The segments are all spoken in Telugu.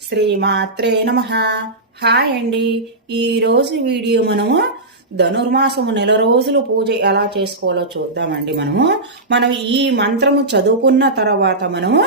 శ్రీమాత్రే నమ. హాయ్ అండి. ఈరోజు వీడియో మనము ధనుర్మాసము నెల రోజులు పూజ ఎలా చేసుకోవాలో చూద్దామండి మనము. మనం ఈ మంత్రము చదువుకున్న తర్వాత మనము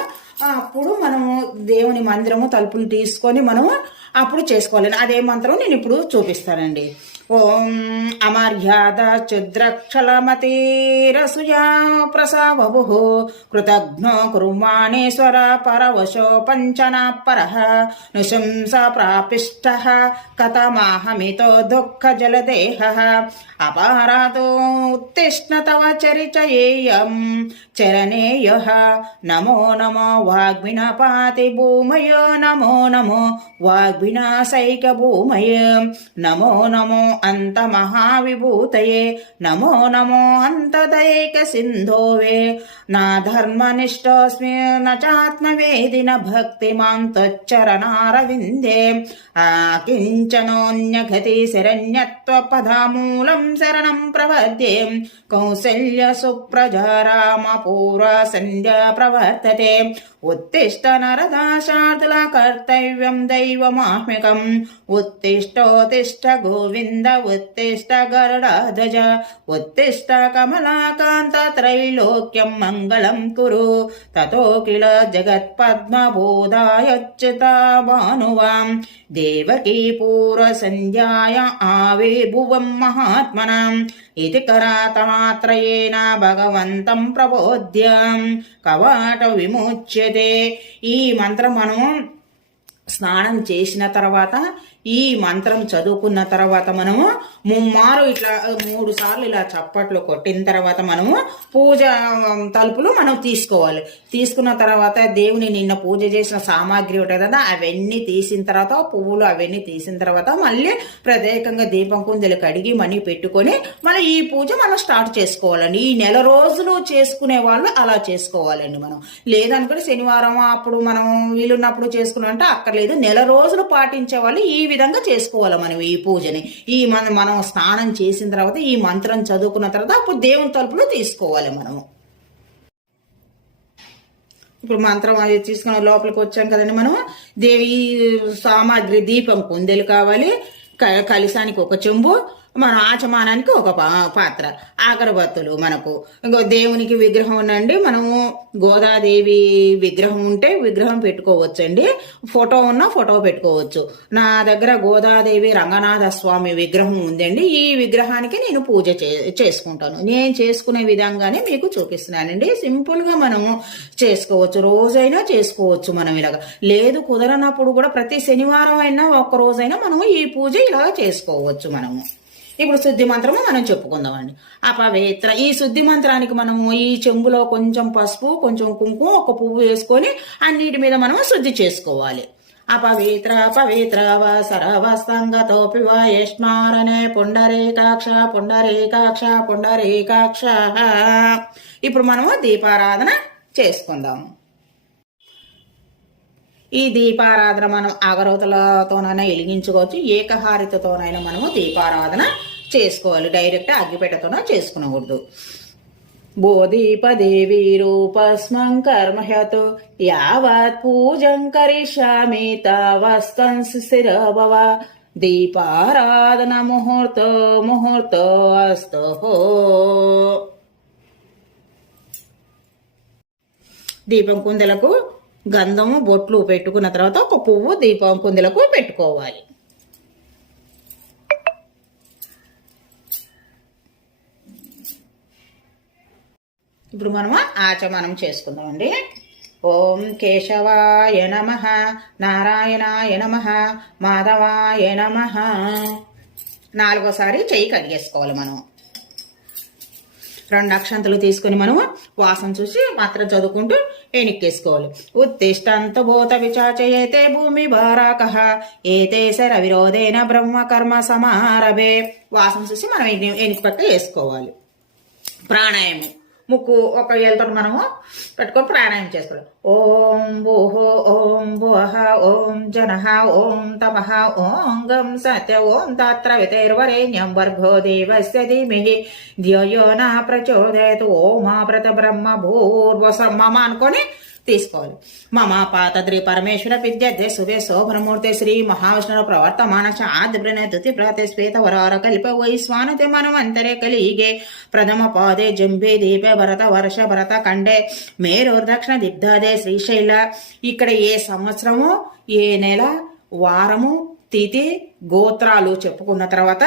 అప్పుడు మనము దేవుని మందిరము తలుపులు తీసుకొని మనము అప్పుడు చేసుకోవాలి అదే మంత్రం నేను ఇప్పుడు చూపిస్తానండి. ॐ अमर्यादश्चिद्रक्षलमतीरसूया प्रसा बभुः कृतघ्नो कुर्माणेश्वर परवशो पञ्चनापरः निशुंस प्रापिष्टः कथमाहमितो दुःखजलदेहः। अपारातो उत्तिष्ण तव चरिचयेयं चरणेयः, नमो नमो वाग्विनपाति भूमय, नमो नमो वाग्विनाशैकभूमय। नमो नमो అంత మహావిభూతయే. నమో నమో అంతదైక సింధోవే నా ధర్మనిష్టోస్మి న చాత్మవేది న భక్తిమాం త్వచ్చరణారవిందే ఆకించనోన్యగతి శరణ్యత్వపదామూలం శరణం ప్రవర్తే కౌసల్య సుప్రజారామ పూర్వ సంధ్య ప్రవర్తతే. ఉత్తిష్ట నరదాశార్దుల కర్తవ్యం దైవమాత్మికం. ఉత్తిష్టోతిష్ట గోవింద ఉత్తిష్ట గరుడధ్వజ ఉత్తిష్ట కమలాకాంత త్రైలోక్యం మంగళం కురు. తతో కిల జగత్పద్మబోధాయచ్యుత భానువాం దేవకీ పూర్వ సంధ్యాయ ఆవిర్భువం మహాత్మనాం. ఇది కరాతమాత్రయేణ భగవంతం ప్రబోధ్యం. కవాట విముచ్యతే. ఈ మంత్రం మనం స్నానం చేసిన తర్వాత ఈ మంత్రం చదువుకున్న తర్వాత మనము ముమ్మారు ఇట్లా మూడు సార్లు ఇలా చప్పట్లు కొట్టిన తర్వాత మనము పూజ తలుపులు మనం తీసుకోవాలి. తీసుకున్న తర్వాత దేవుని నిన్న పూజ చేసిన సామాగ్రి ఉంటుంది కదా అవన్నీ తీసిన తర్వాత పువ్వులు అవన్నీ తీసిన తర్వాత మళ్ళీ ప్రత్యేకంగా దీపం కుందలు కడిగి మనీ పెట్టుకొని మళ్ళీ ఈ పూజ మనం స్టార్ట్ చేసుకోవాలండి. ఈ నెల రోజులు చేసుకునే వాళ్ళు అలా చేసుకోవాలండి మనం. లేదనుకుంటే శనివారం అప్పుడు మనం వీలున్నప్పుడు చేసుకున్నామంటే అక్కర్లేదు. నెల రోజులు పాటించే వాళ్ళు ఈ విధంగా చేసుకోవాలి మనం ఈ పూజని? ఈ మన మనం స్నానం చేసిన తర్వాత ఈ మంత్రం చదువుకున్న తర్వాత అప్పుడు దేవుని తలుపులు తీసుకోవాలి మనము ఇప్పుడు మంత్రం అది తీసుకుని లోపలికి వచ్చాం కదండి మనం. దేవి సామాగ్రి దీపం కుందెలు కావాలి. క- కలిసానికి ఒక చెంబు. మన ఆచమానానికి ఒక పా- పాత్ర. అగరబత్తులు మనకు. ఇంకో దేవునికి విగ్రహం ఉందండి. మనము గోదాదేవి విగ్రహం ఉంటే విగ్రహం పెట్టుకోవచ్చండి. ఫోటో ఉన్నా ఫోటో పెట్టుకోవచ్చు. నా దగ్గర గోదాదేవి రంగనాథ స్వామి విగ్రహం ఉందండి. ఈ విగ్రహానికి నేను పూజ చే- చేసుకుంటాను. నేను చేసుకునే విధంగానే మీకు చూపిస్తున్నానండి. సింపుల్గా మనము చేసుకోవచ్చు. రోజైనా చేసుకోవచ్చు మనం ఇలాగా. లేదు కుదరనప్పుడు కూడా ప్రతి శనివారం అయినా ఒక్క రోజైనా మనము ఈ పూజ ఇలాగ చేసుకోవచ్చు మనము. ఇప్పుడు శుద్ధి మంత్రము మనం చెప్పుకుందామండి. అపవిత్ర ఈ శుద్ధి మంత్రానికి మనము ఈ చెంబులో కొంచెం పసుపు కొంచెం కుంకుమ ఒక పువ్వు వేసుకొని అన్నిటి మీద మనము శుద్ధి చేసుకోవాలి. అపవిత్ర పవిత్ర సరవస్తంగతోపి వయస్మారనే పుండరీకాక్ష పుండరీకాక్ష పుండరీకాక్ష. ఇప్పుడు మనము దీపారాధన చేసుకుందాము. ఈ దీపారాధన మనం అగరవతలతోనైనా వెలిగించుకోవచ్చు. ఏకహారితతోనైనా మనము దీపారాధన చేసుకోవాలి. డైరెక్ట్ అగ్గిపెట్టతోన చేసుకునకూడదు. బోధీపదేవి రూపస్మం కర్మహతు యావత్ పూజం కరిష్యామి తావస్తం శిరభవ. దీపారాధన ముహూర్త ముహూర్త అస్తు. దీపం కుందెలకు గంధము బొట్లు పెట్టుకున్న తర్వాత ఒక పువ్వు దీపం కుందెలకు పెట్టుకోవాలి. ఇప్పుడు మనము ఆచమనం చేసుకుందామండి. ఓం కేశవాయ నమ నారాయణాయ నమ మాధవాయ నమ. నాలుగోసారి చెయ్యి కడిగేసుకోవాలి మనం. రెండు అక్షంతలు తీసుకుని మనము వాసన చూసి మాత్రం చదువుకుంటూ ఎనిక్కేసుకోవాలి. ఉత్తిష్టంత భూత విచాచయేతే భూమి భారాక ఏతే శర విరోధేన బ్రహ్మ కర్మ సమారభే. వాసన చూసి మనం ఎని ఎనికి పక్క వేసుకోవాలి. ప్రాణాయామం. ముక్కు ఒక ఏళ్ళతో మనము పెట్టుకొని ప్రాణాయం చేసుకోవాలి. ఓం భూహో ఓం భువః ఓం జనః ఓం తపః ఓం గం సత్య ఓం తాత్ర వితైర్వరేణ్యం వర్గో దేవస్య ధీమిహి. ధియో నా ప్రచోదయతు ఓం ప్రత బ్రహ్మ భూర్వసం మమ అనుకొని తీసుకోవాలి. మమ పాతద్రి పరమేశ్వర విద్యద్దే శుభే శోభనమూర్తి శ్రీ మహావిష్ణువు ప్రవర్తమాన ఆద్రిన తుతి ప్రాతే శ్వేత వరార కల్ప వైశ్వానతే మనమంతరే కలిగే. ప్రథమ పాదే జంబే దీపే భరత వర్ష భరత కండే మేరూర్ దక్షిణ దిగ్ధాదే శ్రీశైల. ఇక్కడ ఏ సంవత్సరము ఏ నెల వారము తిథి గోత్రాలు చెప్పుకున్న తర్వాత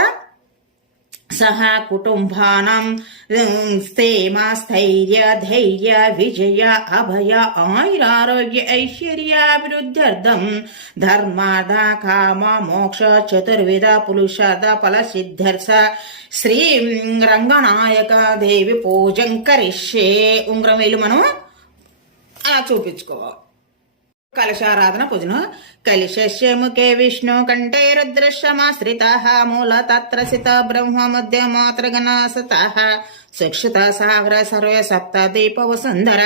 సహ కుటుంబానం స్థేమ స్థైర్య ధైర్య విజయ అభయ ఆయురారోగ్య ఐశ్వర్యాభివృద్ధ్యర్థం ధర్మార్థ కామ మోక్ష చతుర్విధ పురుషార్థ ఫల సిద్ధ్యర్థ శ్రీ రంగనాయక దేవి పూజం కరిష్యే ఉంగరం వేలు మనం అలా చూపించుకోవాలి కలశారాధన పూజన. కలిశస్య విష్ణు కంఠే రుద్రశ్రమాశ్రిత మూల తత్రసిత బ్రహ్మ మధ్య మాతృగణాసత సుక్షిత సాగర సర్వ సప్త దీపవ సుందర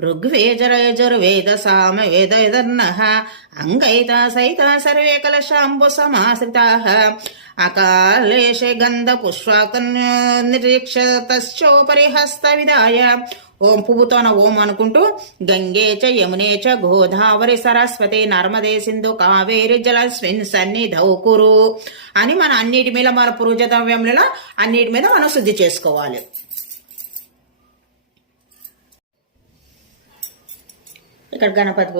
ఋగ్వేజర యజుర్వేద సామ వేద యదర్ణ అంగైత సైత సర్వే కలశాంబు సమాశ్రిత. అకాలేశ గంధ పుష్పాక్ నిరీక్ష విదాయ ఓం పువ్వుతోన ఓం అనుకుంటూ గంగేచ యమునేచ గోదావరి సరస్వతి నర్మదే సింధు కావేరి జలస్మిన్ సన్నిధౌ కురు అని మన అన్నిటి మీద మన పురుజద్రవ్యములలో అన్నిటి మీద మనం శుద్ధి చేసుకోవాలి. ఇక్కడ గణపతి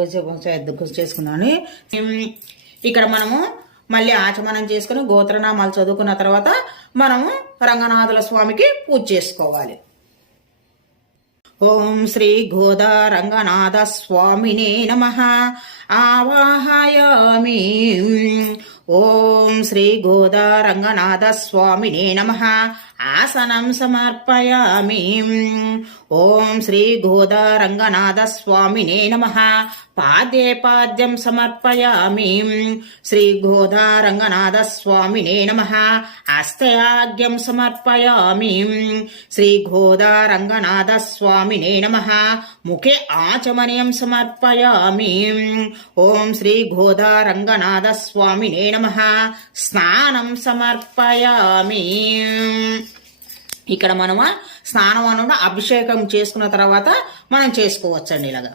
పూజ చేసుకున్నాను. ఇక్కడ మనము మళ్ళీ ఆచమనం చేసుకుని గోత్రనామాలు చదువుకున్న తర్వాత మనము రంగనాథుల స్వామికి పూజ చేసుకోవాలి. ఓం శ్రీ గోదారంగనాథ స్వామినే నమ. ఆవాహయామి. ఓం శ్రీ గోదారంగనాథ స్వామినే నమ. ఆసనం సమర్పయామి. ఓం శ్రీ గోదా స్వామినే నమ. పాదే పాద్యం సమర్పయామి. శ్రీ గోదా స్వామినే నమ. హస్తయాగ్యం సమర్పయామి. శ్రీ గోదా స్వామినే నమ. ముఖే ఆచమనీయం సమర్పయామి. ఓం శ్రీ గోదా స్వామినే నమ. స్నానం సమర్పయామి. ఇక్కడ మనము స్నానం అనగా అభిషేకం చేసుకున్న తర్వాత మనం చేసుకోవచ్చండి ఇలాగా.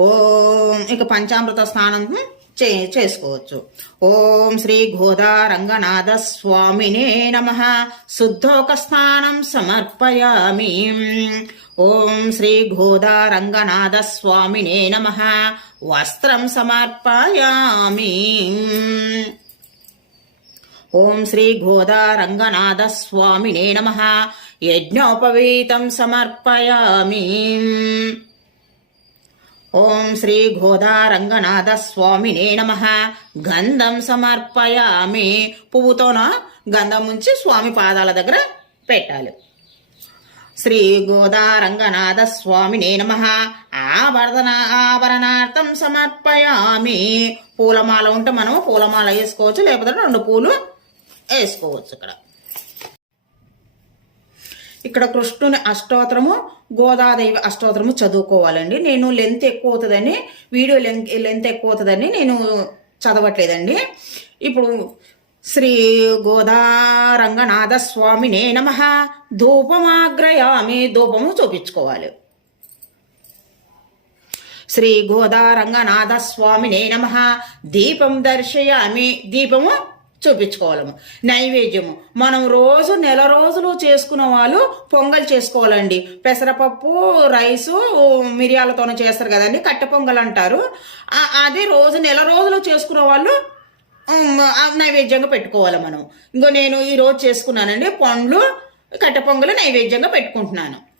ఓం ఇక పంచామృత స్నానం చే చేసుకోవచ్చు. ఓం శ్రీ గోదారంగనాథ స్వామినే నమ. శుద్ధోక స్నానం సమర్పయామి. ఓం శ్రీ గోదా రంగనాథ స్వామినే నమ. వస్త్రం సమర్పయామి. ఓం శ్రీ గోదా రంగనాథ స్వామినే నమ. యజ్ఞోపవీతం సమర్పయామి. ఓం శ్రీ గోదారంగనాథ స్వామినే నమ. గంధం సమర్పయామి. పువ్వుతోన గంధం ఉంచి స్వామి పాదాల దగ్గర పెట్టాలి. శ్రీ గోదారంగనాథ స్వామినే నమ. ఆభరణ ఆభరణార్థం సమర్పయామి. పూలమాల ఉంటే మనం పూలమాల వేసుకోవచ్చు లేకపోతే రెండు పూలు వేసుకోవచ్చు ఇక్కడ ఇక్కడ కృష్ణుని అష్టోత్తరము గోదాదేవి అష్టోత్తరము చదువుకోవాలండి. నేను లెంత్ ఎక్కువ అవుతుందని వీడియో లెంత్ లెంత్ ఎక్కువ అవుతుందని నేను చదవట్లేదండి. ఇప్పుడు శ్రీ గోదా రంగనాథ స్వామినే నమ. ధూపమాగ్రయామి ధూపము చూపించుకోవాలి. శ్రీ గోదా రంగనాథ స్వామినే నమ. దీపం దర్శయామి దీపము చూపించుకోవాలము. నైవేద్యము. మనం రోజు నెల రోజులు చేసుకున్న వాళ్ళు పొంగల్ చేసుకోవాలండి. పెసరపప్పు రైసు మిరియాలతోనే చేస్తారు కదండి. కట్టె పొంగల్ అంటారు. అదే రోజు నెల రోజులు చేసుకున్న వాళ్ళు నైవేద్యంగా పెట్టుకోవాలి మనం. ఇంకో నేను ఈరోజు చేసుకున్నానండి. పండ్లు కట్టె పొంగలు నైవేద్యంగా పెట్టుకుంటున్నాను.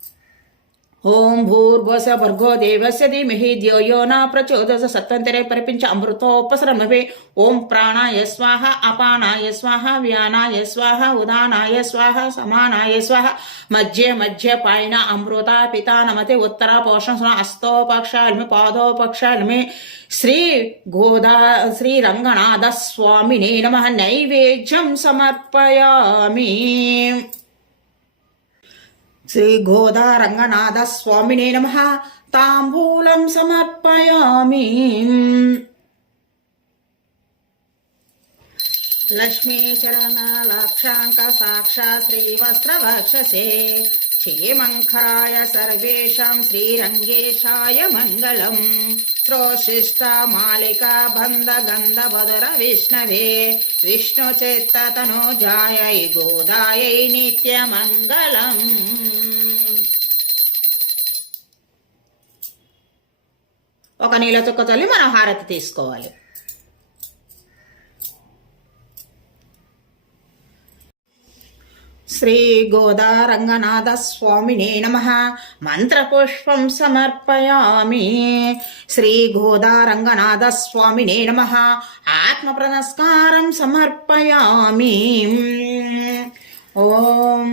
ఓం భూర్భువస భర్గో దేవస్య ధీమహి ధియో నా ప్రచోదస సత్వంతరే పరిపించ అమృతోపసరమభే ఓం ప్రాణాయ స్వాహ అపానాయ స్వాహ వ్యానాయ స్వాహ ఉదానాయ స్వాహ సమానాయ స్వాహ. మధ్య మధ్య పాయన అమృత పితా నమతే ఉత్తర పోషణ అస్తోపక్షాల్మి పాదోపక్షాల్మి. శ్రీ గోదా శ్రీ రంగనాథ స్వామినే నమ. నైవేద్యం సమర్పయామి. శ్రీ గోదా రంగనాథ స్వామినే నమ. తాంబూలం సమర్పయామి. లక్ష్మీ చరణ సాక్షా శ్రీవస్త్రవక్షసే క్షేమంకరాయ సర్వేషాం శ్రీరంగేశాయ మంగళం శ్రోశిష్ట మాలికా బంధ గంధ బదుర విష్ణవే. విష్ణు చిత్తతనో జాయై గోదాయై నిత్యమంగళం. ఒక నీళ్ళ చుక్క చల్లి మనం హారతి తీసుకోవాలి. శ్రీ గోదారంగనాథ స్వామినే నమ మంత్రపుష్పం సమర్పయామి శ్రీ గోదారంగనాథ స్వామినే నమ ఆత్మప్రనస్కారం సమర్పయామి ఓం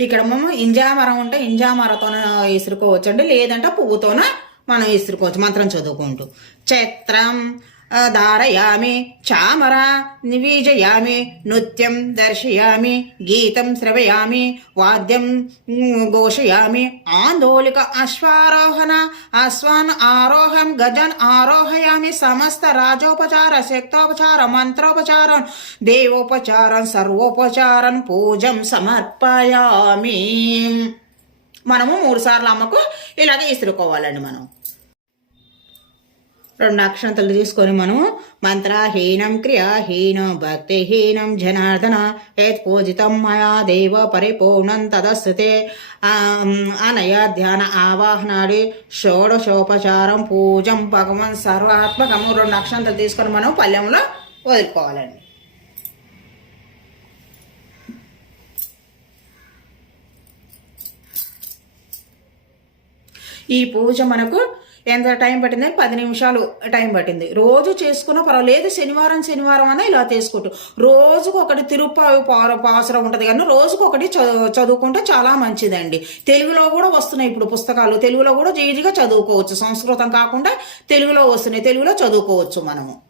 ఇక్కడ మేము ఇంజామరం ఉంటే ఇంజామరతోన ఇసురుకోవచ్చండి లేదంటే పువ్వుతోన మనం ఇసురుకోవచ్చు మంత్రం చదువుకుంటూ. చిత్రం ధారయామి చామర నివీజయామి నృత్యం దర్శయామి గీతం శ్రవయామి వాద్యం ఘోషయామి ఆందోళిక అశ్వారోహణ అశ్వాన్ ఆరోహం గజన్ ఆరోహయామి సమస్త రాజోపచార శక్తోపచార మంత్రోపచారం దేవోపచారం సర్వోపచారం పూజం సమర్పయామి. మనము మూడు సార్లు అమ్మకు ఇలాగే ఇసురుకోవాలండి మనం. రెండు అక్షంతలు తీసుకొని మనము మంత్రహీనం క్రియాహీనం భక్తిహీనం జనార్దన యత్ పూజితం మయా దేవ పరిపూర్ణం తదస్థితే అనయ ధ్యాన ఆవాహనాడి షోడశోపచారం పూజం భగవన్ సర్వాత్మకము రెండు అక్షంతలు తీసుకొని మనం పల్లెంలో వదులుకోవాలండి. ఈ పూజ మనకు ఎంత టైం పట్టింది పది నిమిషాలు టైం పట్టింది. రోజు చేసుకున్నా పర్వాలేదు. శనివారం శనివారం అన్న ఇలా చేసుకుంటూ రోజుకు ఒకటి తిరుప్పావి పాసరం ఉంటుంది కానీ రోజుకు ఒకటి చదువుకుంటే చాలా మంచిదండి. తెలుగులో కూడా వస్తున్నాయి ఇప్పుడు పుస్తకాలు. తెలుగులో కూడా ఈజీగా చదువుకోవచ్చు. సంస్కృతం కాకుండా తెలుగులో వస్తున్నాయి. తెలుగులో చదువుకోవచ్చు మనము.